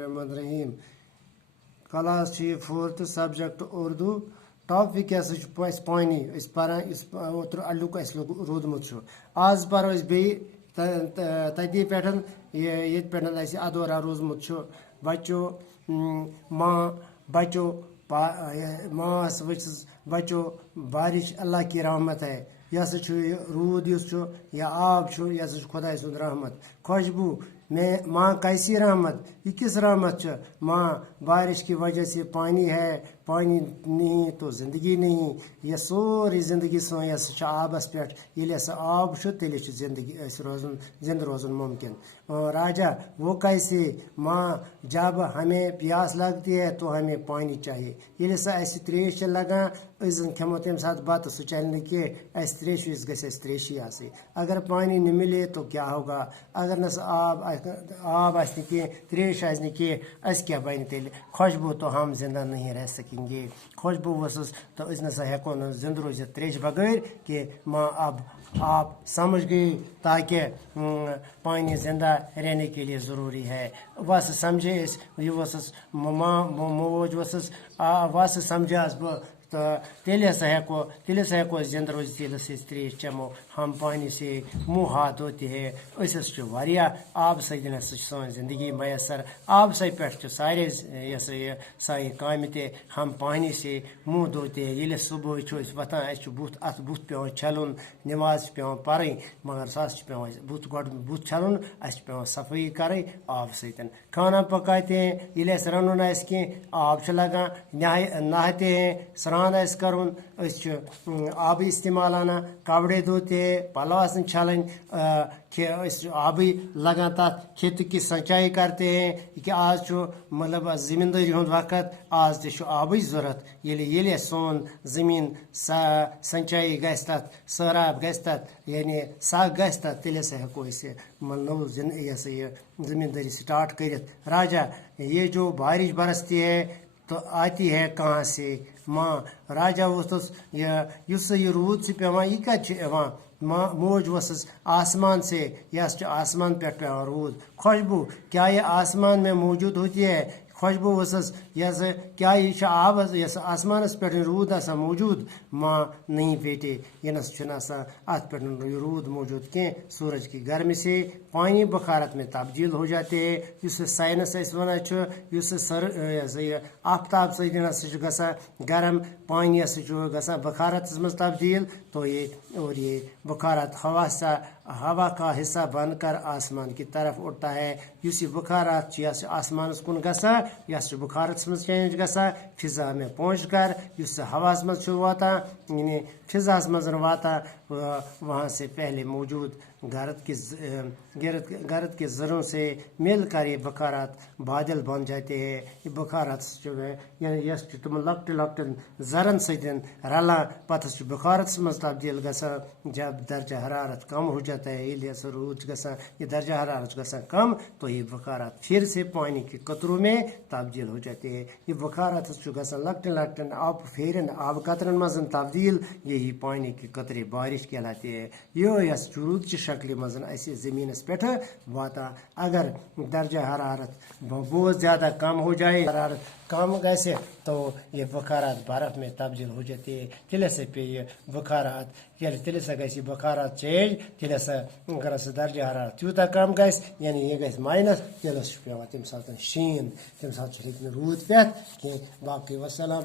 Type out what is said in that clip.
Bismillahirrahmanirrahim. Class 4th subject Urdu. Topic is Pani. Is para is alluk is roodmut chu. Az paro is be tadi pattern yet pattern is adora roodmut chu. Bacho ma bacho maas which is bacho barish Allah ki rahmat hai. Yas chu rood yus chu ya aab chu yas khuda sund rahmat. Khoshbu میں ماں کیسی رحمت یہ کس رحمت ہے ماں بارش کی وجہ سے پانی ہے پانی نہیں تو زندگی نہیں یہ سوری زندگی سو یہ آبس پہ یل آب تیل زندگی روزن زندہ روزن ممکن راجا وہ کیسے ماں جب ہمیں پیاس لگتی ہے تو ہمیں پانی چاہیے یل سا اس تریش لگان زن کھمو تمہ سات بات سہ چل کی اس تریش گھس تریشی آسے اگر پانی نہ ملے تو کیا ہوگا اگر نہ آب آس کی تریش آس کی اس کیا بن تیل خوشبو تو ہم زندہ نہیں رہ سکیں گے خوشبو وسس تو اس نسا ہیکو نا زندہ روزت تریش بغیر کہ ماں اب آپ سمجھ گئی تاکہ پانی زندہ رہنے کے لیے ضروری ہے وس سمجھے اس یہ وسس ماں موج وسس وس سمجھاس بہ تو تیل ہسا ہیکو زندہ روز تیل سے تریش چمو ہم پانی سے منہ ہاتھ دھوتے ہیں اس واریاہ آب سۭتۍ سون زندگی میسر آب سے پہ سارے یہ ساری کامہ تے ہم پانی سے منہ دھوتے ہیں یل صبح وتھان اس ات بت پیوان چھلن نماز پیوان پرٕنۍ مگر سس پیوان بت گۄڈٕ بت چھلن اس پیوان صفٲیی کرٕنۍ آب سۭتۍ کھانا پکاتے ہیں یل اس رنن آسہِ کینٛہہ آب چھُ لگان نہاتے ہیں سران آس کرن آبی استعمال آنا کپڑے دھوتے پلو آسن چھلن آبی لگان تک کھیت کی سنچائی کرتے ہیں کہ آج مطلب زمینداری ہند وقت آج تہ آبی ضرورت یل سون زمین سنچائی گھس تک سہراب گھس تک یعنی سگ گھس تک تیل ہسا ہیکو نو یہ زمینداری سٹارٹ کرت راجا یہ جو بارش برستی ہے تو آتی ہے کہاں سے ماں راجا وسس یہ رود سے پیوان یہ کت موج وسس آسمان سے یس آسمان پہ پیوان رود خوشبو کیا یہ آسمان میں موجود ہوتی ہے خوشبو وسس یس کیا یہ آب یس آسمانس پہ رود آسان موجود ماں نہیں بیٹے ینس چھنہ ات پہ رود موجود کی سورج کی گرمی سے پانی بخارت میں تبدیل ہو جاتے ہیں اس سائنس ونان آفتاب سۭتۍ گژھان گرم پانی گژھان بخارت مز تبدیل تو یہ بخارات ہوا کا حصہ بن کر آسمان کی طرف اٹھتا ہے اس بخارات یس آسمان کن گژھان یس بخارت مز چینج گژھان فضا میں پہنچ کر اس ہواس مز واتان یعنی فضاس مز واتان وہاں سے پہلے موجود گرد کے ذروں سے مل کر یہ بخارات بادل بن جاتے ہیں یہ بخارات یعنی یس تم لکٹ لکٹ زرن ستن رلان پتہ بخارت مز تبدیل گژھان جب درجہ حرارت کم ہو جاتا ہے یل رود گژھان یہ درجہ حرارت گژھان کم تو یہ بخارات پھر سے پانی کے قطروں میں تبدیل ہو جاتے ہیں یہ بخارات گژھان لکٹن لکٹن آب پھیرن آب قطرن مز تبدیل یہی پانی کے قطرے بارش کہلاتے ہیں یہ رود کی شکل مزن ایسے زمینس پہ واتان اگر درجہ حرارت بہت زیادہ کم ہو جائے حرارت کم گھسے تو یہ بخارات برف میں تبدیل ہو جاتے ہیں تیل سے پہ یہ بخارات تیل سے گھس بخارات چینج تیل سے اگر درجہ حرارت تیوتہ کم گھس یعنی یہ گھس مائنس تیل پیوان تمہ سات شین تمہ سات رود پہ کہ باقی وسلام